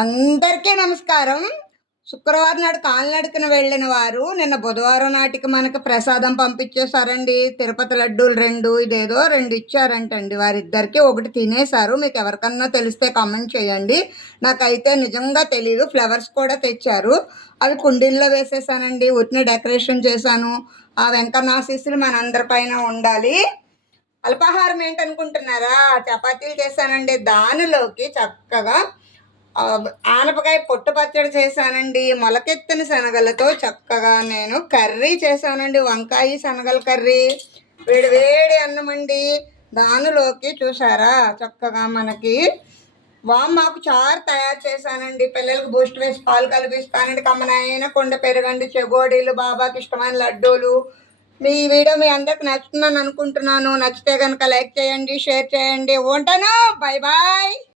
అందరికీ నమస్కారం. శుక్రవారం నాడు కాలినడకన వెళ్ళిన వారు నిన్న బుధవారం నాటికి మనకు ప్రసాదం పంపించేశారండి. తిరుపతి లడ్డూలు 2 ఇదేదో 2 ఇచ్చారంటండి. వారిద్దరికీ ఒకటి తినేశారు. మీకు ఎవరికన్నా తెలిస్తే కామెంట్ చేయండి. నాకైతే నిజంగా తెలీదు. ఫ్లవర్స్ కూడా తెచ్చారు. అవి కుండీల్లో వేసేసానండి. ఉట్టిన డెకరేషన్ చేశాను. ఆ వెంకన్న ఆశీస్సులు మనందరి పైన ఉండాలి. అల్పాహారం ఏంటనుకుంటున్నారా? చపాతీలు చేశానండి. దానిలోకి చక్కగా ఆనపకాయ పొట్టు పచ్చడి చేశానండి. మొలకెత్తిన శనగలతో చక్కగా నేను కర్రీ చేశానండి. వంకాయ శనగల కర్రీ, వేడి వేడి అన్నమండి. దానిలోకి చూసారా చక్కగా మనకి వామాకు చారు తయారు చేశానండి. పిల్లలకు బూస్ట్ వేసి పాలు కలిపిస్తానండి. కమ్మనైన కొండ పెరగండి, చెగోడీలు, బాబాకి ఇష్టమైన లడ్డూలు. మీ వీడియో మీ అందరికి నచ్చుతుందని అనుకుంటున్నాను. నచ్చితే కనుక లైక్ చేయండి, షేర్ చేయండి. ఉంటాను. Bye bye.